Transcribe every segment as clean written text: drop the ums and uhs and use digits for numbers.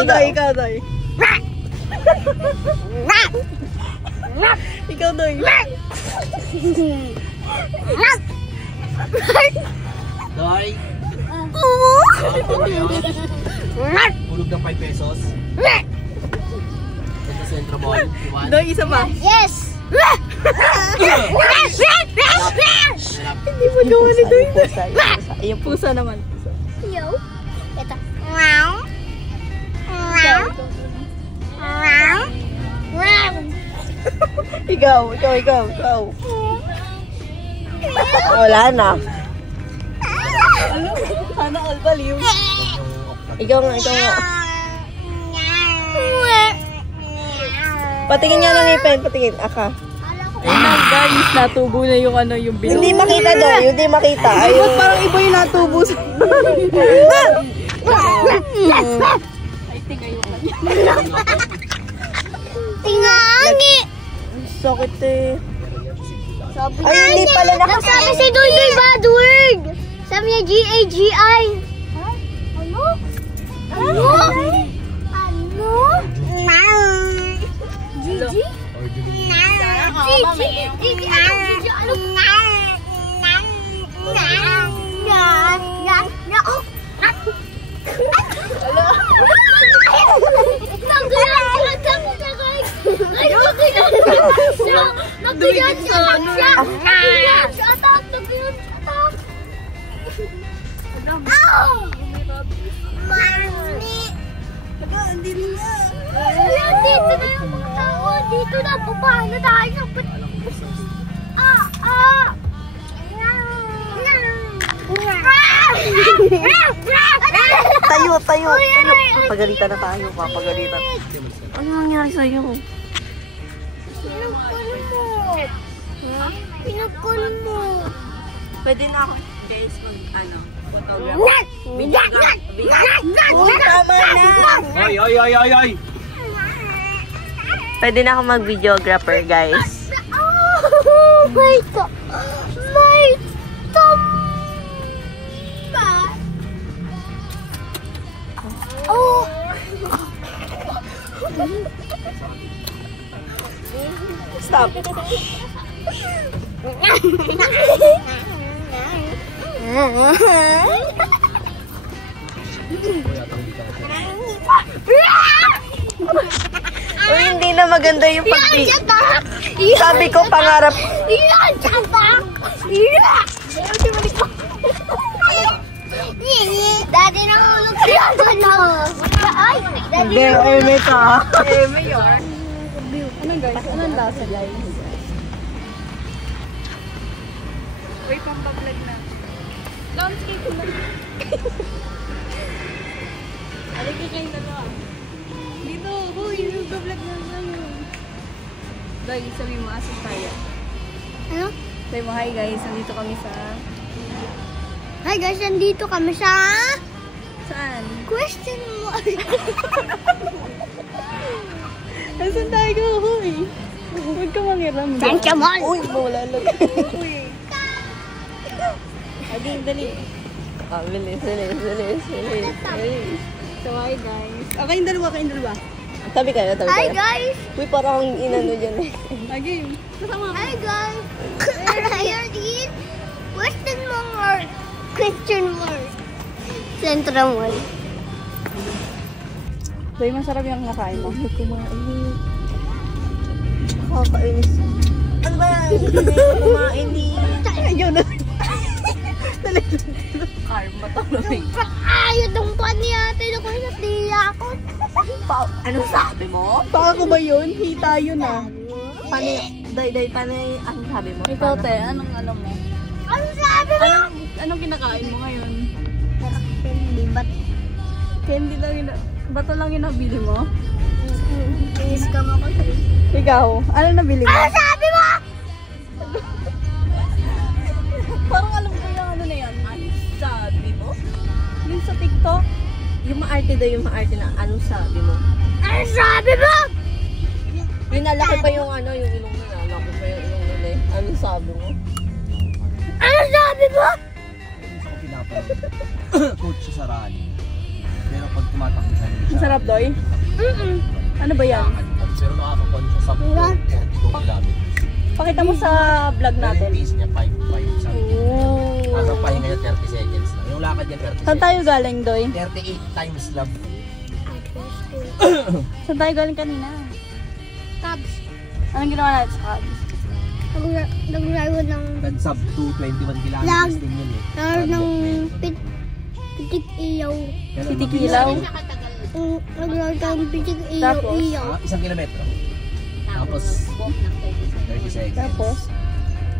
ikaw, Doy. Ikaw, Doy. Doy. Hulog ng 5 pesos. Sa Centro Mall. Doy, isa pa. Yes! Hindi mo gawa ni Doy. Yung pusa naman. Yo. Ito. Wow. Wow. Wow. Wow. Ikaw. Wala na. Ano? Sana all baliw. Ikaw nga. Patingin nga ng ngipin, patingin. Aka. Ayun guys, natubo na yung yung bilog. Hindi makita daw, hindi makita. Ayun. Parang iba yung natubo sa... Ay, tingayok lang yan. Tingangi! Sakit eh. Sabi ay, hindi pala nakasabi. Nagsabi si Doy bad word. Sabi niya G-A-G-I. Ano? Ano? Ano? Gigi? Gigi? Ano? Dito na, paano tayo? Tayo. Papagalitan na tayo, papagalitan. Ano nangyari sa'yo? Pinagkulo mo. Pwede na ako, guys, photograph. Tama na! Oy! Pwede na ako mag-videographer, guys. Oh, my God. My Oh. Stop. Uy, hindi na maganda yung pag-video. Sabi ko, pangarap. Iyan, sabak! Iyan! Daddy, nahulog siya dito. Ay! Daddy, nahulog. Eme ka. Eme yun. Ano guys? Anong lasa guys? Wait, pampablog na. Landscape na. Alagi kayong dalawa. Dito, huy, nagbablog na ngayon. Dahil sabi mo, asan tayo? Ano? Sabi mo, hi guys, nandito kami sa... Hi guys, nandito kami sa... Saan? Question mo. Asan tayo? Huy. Huwag ka mangiram. Thank you, Mom. Uy, mawala lang. Uy. Aging, dali. Bilis. So, hi guys. Kayong dalawa. Tabi kayo. Hi guys. Uy, parang inano dyan eh. Aging. Kasama ka. Hi guys. Here is question mark. Central Mall. So, masarap yung nakain mo. Kumain. Kakainis. Ano ba? Hindi kumain ni... Ayun na. Karma tuloy. Ayaw ng pan niya. Tinukul na tila ako. Anong sabi mo? Baka ko ba yun? Hita yun ah. Panay, anong sabi mo? Ikaw te, anong alam mo? Ano sabi mo? Anong kinakain mo ngayon? Hindi ba't? Candy lang bato lang yung nabili mo? Inis ka mo ko. Ikaw, ano nabili mo? Ano sabi mo? Parang alam ko yung ano na yan. Ano sabi mo? Yung sa TikTok? Yung maarte daw, yung maarte na anong sabi mo? Ano sabi mo? Yung nalaki pa yung ano, yung ilong na nalaki pa yung ilong na eh. Anong sabi mo? Ano sabi mo? Gusto ko pinapanood. Coach sa rally. Pero Kapag tumatakbo siya. Masarap, Doy? Ano ba yan? Pero nakakakuha siya sa 2 kilometers. Pakita mo sa vlog Pero natin. yung pace niya 5 something. Oh. Ang pahinga niya 30 seconds lang. Yung lakad niya 30 Saan seconds. tayo galing, Doy? 38 times lang. Saan tayo galing kanina? Cubs. Anong ginawa natin sa Cubs? Naglaro ng Nag-sub to 21 kilometers din yun eh. laro ng pitik iyaw. Pitik ilaw? Naglaro ng pitik iyaw. Tapos? 1 kilometro. Tapos 30 seconds. Tapos?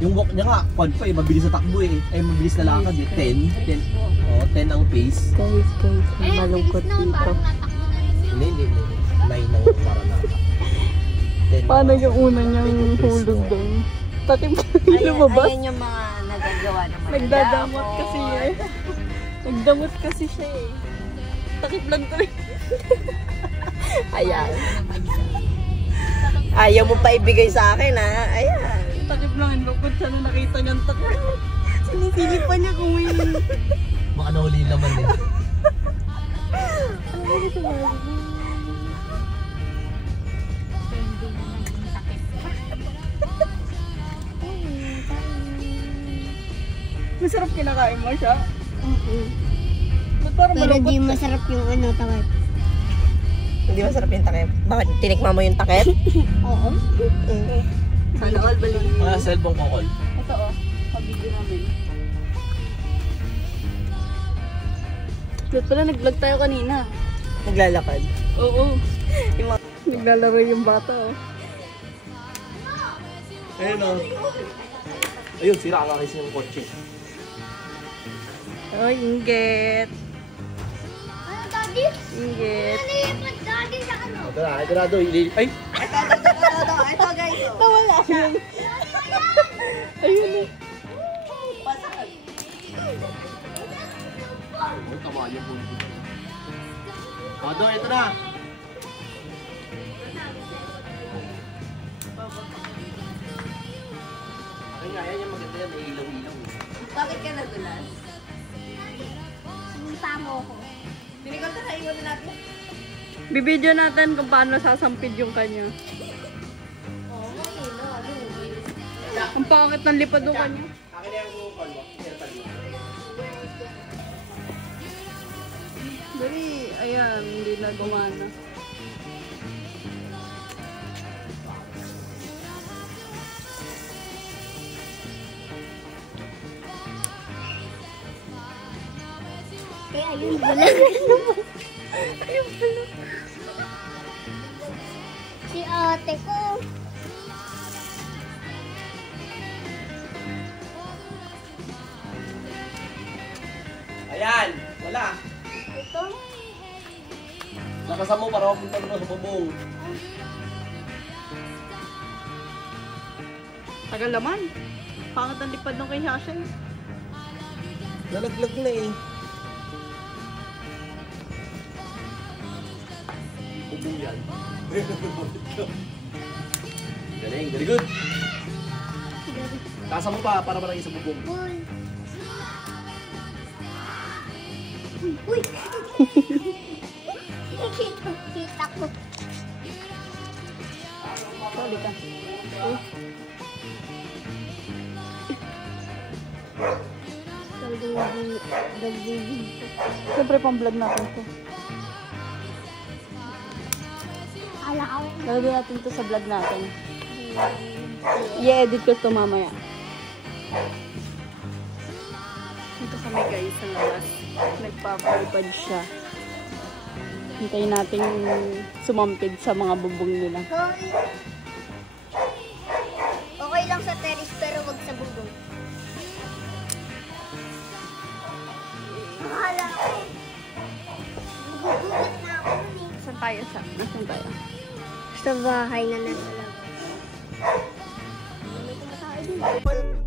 Yung walk niya nga, quad pa eh, mabilis na takbo eh. Ay, mabilis na lakad eh. 10 ang pace. Guys, malungkot dito. Hindi. 9 ang para na. Paano yung una niyang hulog doon? Takip lumabas? Ayan yung mga nagagawa naman. Nagdadamot kasi eh. Nagdamot kasi siya eh. Takip lang to eh. Ayan. Ayaw mo pa ibigay sa akin, ha? Ayan. Takip lang ang lungkot. Sana nakita niyang takip. Sinisilip pa niya kung may... Baka nahuli naman eh. Masarap kinakain mo siya? Ba't parang Pero malungkot di ka? masarap yung takip. Hindi masarap yung takip. Bakit? Tinikma mo yung takip? Oo. Sana all balik. Mga cellphone ko call. Ito oh, pabidyo namin. Ba't pala nag-vlog tayo kanina? Naglalakad. Oo. Naglalaro yung bata oh. Ayun o. Ayun, sira ka kasi yung kotse. Oh, inggit. Ano, Daddy? Inggit. Nalipat, Daddy, sa ano? Ito na, ililip. Ay! Ito guys, oh. Nawala siya. Ayun eh. Ay, tama yung punto. Ado, ito na! Ay nga, yan yung maganda yan. May ilaw-ilaw. Bakit ka nadulas? Sinunta mo ko. Tinikot na iwan na natin. Bibidyo natin kung paano sasampid yung kanya. Ang pangit ng lipad ng kanya. Akin na yung call mo. Dali, ayan, hindi na gumana. Kaya ayun, wala. Si ate ko. Ayan! Wala! Ito. Lakasan mo para mapunta mo sa bubong. Tagal naman. Pangit ang lipad ng kay Hasha. Nalaglag na eh. Bubong yan. Galing, very good. Tasa mo pa para malaki sa bubong. Uy. Uy. Kita ko. Sorry ka. Siyempre pang vlog natin to. Ala ko. Lalagyan natin to sa vlog natin. I-edit ko to mamaya. Dito kami guys sa labas. Nagpapalipad siya. Hintayin natin sumampid sa mga bubong nila. Hoy. Okay lang sa terrace pero wag sa bubong. Akala ko. Gugulat na ako nun eh. Saan tayo sa? Nasaan tayo? Sa bahay na nasa labas. Ano